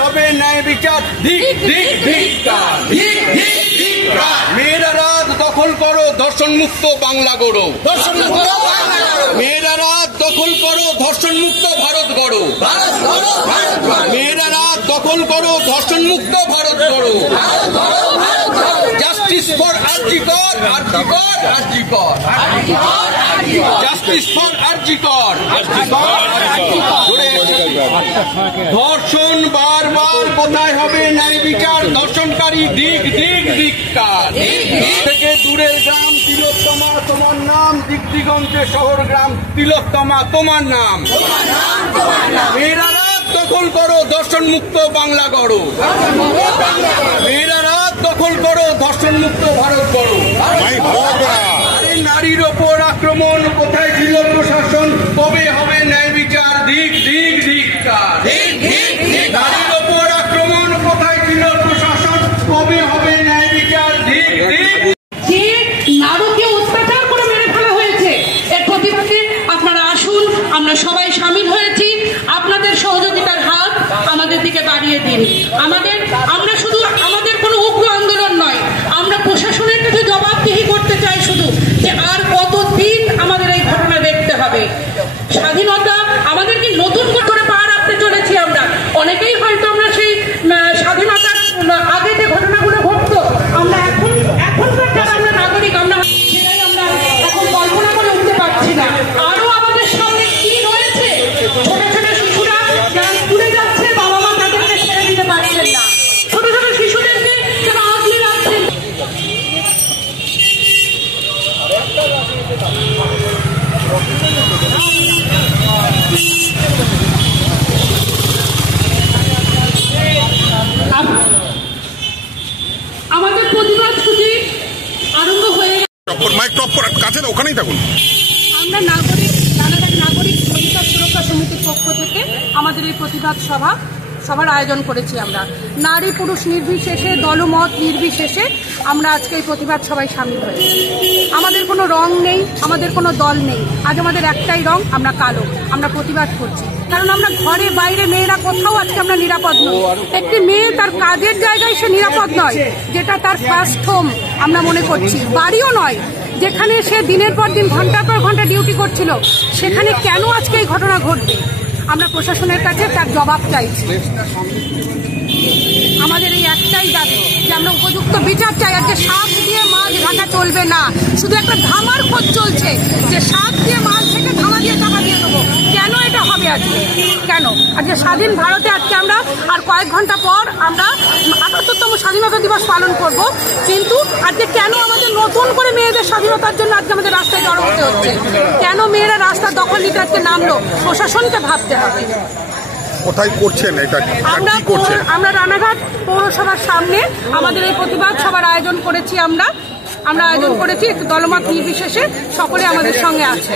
হবে ন্যায় বিচার, ধিক ধিক ধিক্কার, ধিক ধিক ধিক্কার। মেয়েরা রাত দখল করো, ধর্ষণ মুক্ত বাংলা গড়ো, ধর্ষণ মুক্ত বাংলা গড়ো। মেয়েরা রাত দখল করো, ধর্ষণ মুক্ত ভারত গড়ো, ভারত গড়ো, ভারত গড়ো। মেয়েরা রাত দখল করো, ধর্ষণ মুক্ত ভারত গড়ো, ভারত গড়ো, ভারত গড়ো। জাস্টিস ফর আরজি কর, আরজি কর, আরজি কর, আরজি কর, আরজি কর। জাস্টিস ফর আরজি কর, আরজি কর, আরজি কর। ধর্ষণ বারবার কোথায় হবে ন্যায় বিচার, ধর্ষণকারী দিক দিক ধিক্কার। থেকে দূরের গ্রাম তিলোত্তমা তোমার নাম, দিক দিগন্তে শহর গ্রাম তিলোত্তমা তোমার নাম। মেয়েরা রাত দখল করো, ধর্ষণ মুক্ত বাংলা গড়ো, মেয়েরা রাত দখল করো, ধর্ষণ মুক্ত ভারত গড়ো। আরে নারীর ওপর আক্রমণ কোথায় ছিল প্রশাসন, কবে হবে ন্যায় বিচার, দিক দিক ধিক্কার। নারীর ওপর আক্রমণ কোথায় ছিল প্রশাসন, কবে হবে ন্যায় বিচার, দিক দিক। যে নারীকে অত্যাচার করে মেরে ফেলা হয়েছে, এর প্রতিবাদে আপনারা আসুন, আমরা সবাই সামিল হয়েছি। আপনাদের সহযোগিতার হাত আমাদের দিকে বাড়িয়ে দিন। আমরা শুধু আমাদের কোনো উগ্র আন্দোলন নয়, আমরা প্রশাসনের কাছে জবাবদিহি করতে চাই শুধু, যে আর কতদিন আমাদের এই ঘটনা দেখতে হবে। স্বাধীনতা আমাদেরকে নতুন করে পা রাখতে চলেছি আমরা। অনেকেই হয়তো আমরা সেই স্বাধীনতার আগে যে ঘটনাগুলো ঘটতো, আমরা এখনকার যারা আমরা নাগরিক, আমরা সেটাই আমরা এখন কল্পনা করে উঠতে পারছি না। আরো আমাদের সামনে কি রয়েছে, ছোট ছোট শিশুরা যারা স্কুলে যাচ্ছে, বাবা মা তাদেরকে ছেড়ে দিতে পারছেন না, ছোট ছোট শিশুদেরকে যারা আগলে রাখছেন। আমাদের প্রতিবাদ ছুটি আরম্ভ হয়ে গেছে। ওখানেই থাকুন। আমরা রানাঘাট নাগরিক অধিকার সুরক্ষা সমিতির পক্ষ থেকে আমাদের এই প্রতিবাদ সভার আয়োজন করেছি। আমরা নারী পুরুষ নির্বিশেষে, দলমত নির্বিশেষে আমরা আজকে এই প্রতিবাদ সভায় সামিল হয়েছি। আমাদের কোনো রং নেই, আমাদের কোনো দল নেই, আজ আমাদের একটাই রং, আমরা কালো। আমরা প্রতিবাদ করছি কারণ আমরা ঘরে বাইরে মেয়েরা কোথাও আজকে আমরা নিরাপদ নই। একটি মেয়ে তার কাজের জায়গায় সে নিরাপদ নয়, যেটা তার ফার্স্ট হোম আমরা মনে করছি, বাড়িও নয়, যেখানে সে দিনের পর দিন ঘন্টার পর ঘন্টা ডিউটি করছিল, সেখানে কেন আজকে এই ঘটনা ঘটবে? আমরা প্রশাসনের কাছে তার জবাব চাইছি। আমাদের এই একটাই দাবি যে আমরা উপযুক্ত বিচার চাই। আজকে শাক দিয়ে মাছ ঢাকা চলবে না, শুধু একটা ধামার খোঁজ চলছে যে শাক দিয়ে মাছ থেকে ধামা দিয়ে টাকা দিয়ে দেবো। কেন এটা হবে আজকে? কেন আজকে স্বাধীন ভারতে আজকে আমরা আর কয়েক ঘন্টা পর আমরা ৭৮তম স্বাধীনতা দিবস পালন করব, কিন্তু আজকে কেন আমাদের নতুন করে মেয়েদের স্বাধীনতার জন্য আজকে আমাদের রাস্তায় জড়ো হতে হচ্ছে? কেন মেয়েরা রাস্তা দখল নিতে আজকে নামলো? প্রশাসনকে ভাবতে হবে। কোথায় করছেন এটা? আমরা রানাঘাট পৌরসভার সামনে আমাদের এই প্রতিবাদ সভার আয়োজন করেছি। আমরা আয়োজন করেছি দলমত নির্বিশেষে, সকলে আমাদের সঙ্গে আছে।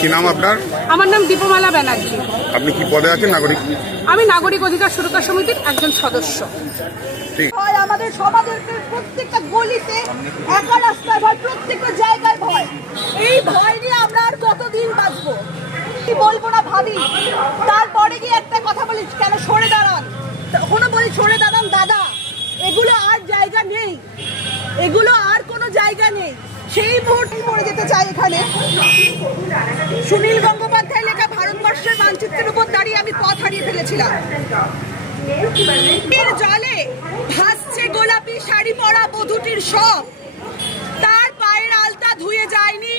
কি নাম আপনার? আমার নাম দীপমালা ব্যানার্জি। আপনি কি পদে আছেন? নাগরিক? আমি নাগরিক অধিকার সুরক্ষা সমিতির একজন সদস্য। আমাদের সমাজের প্রত্যেকটা গলিতে একা রাস্তায় ভয়, প্রত্যেকটা জায়গায় ভয়। এই ভয় নিয়ে আমরা আর কতদিন বাঁচবো? কি বলবো না ভাবি, তারপরে গিয়ে একটা কথা বলি, কেন সরে দাঁড়ান? তখনও বলি সরে দাঁড়ান দাদা, এগুলো আর জায়গা নেই, এগুলো আর কোনো জায়গা নেই। সেই মুহূর্তে মরে যেতে চাই এখানে। সুনীল গঙ্গোপাধ্যায় লেখা ভারতবর্ষের মানচিত্রের উপর দাঁড়িয়ে আমি পথ হারিয়ে ফেলেছিলাম। জলে ভাসছে গোলাপি শাড়ি পরা বধূটির শব, তার পায়ের আলতা ধুয়ে যায়নি।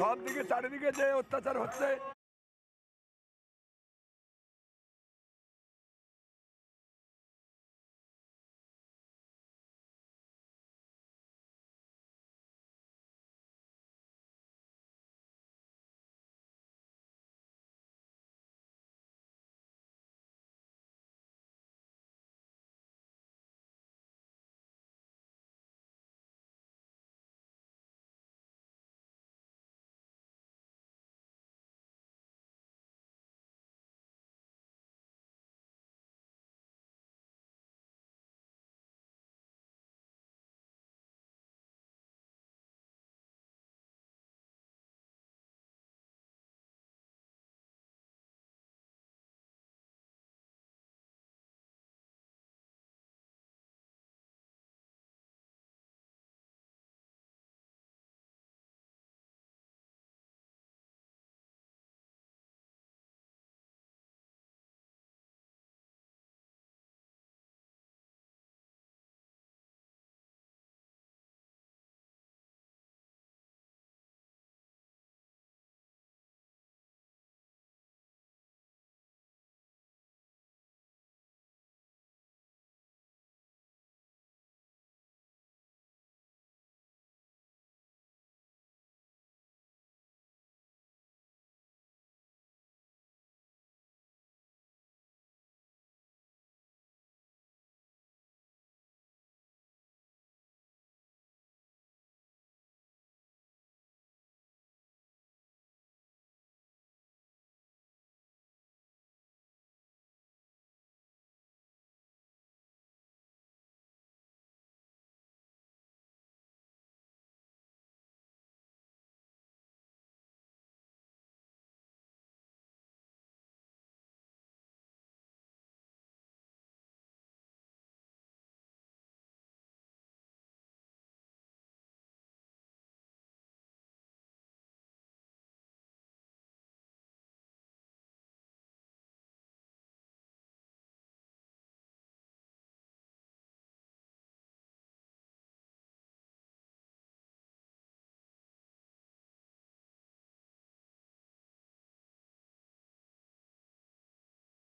সব দিকে চারিদিকে যে অত্যাচার হচ্ছে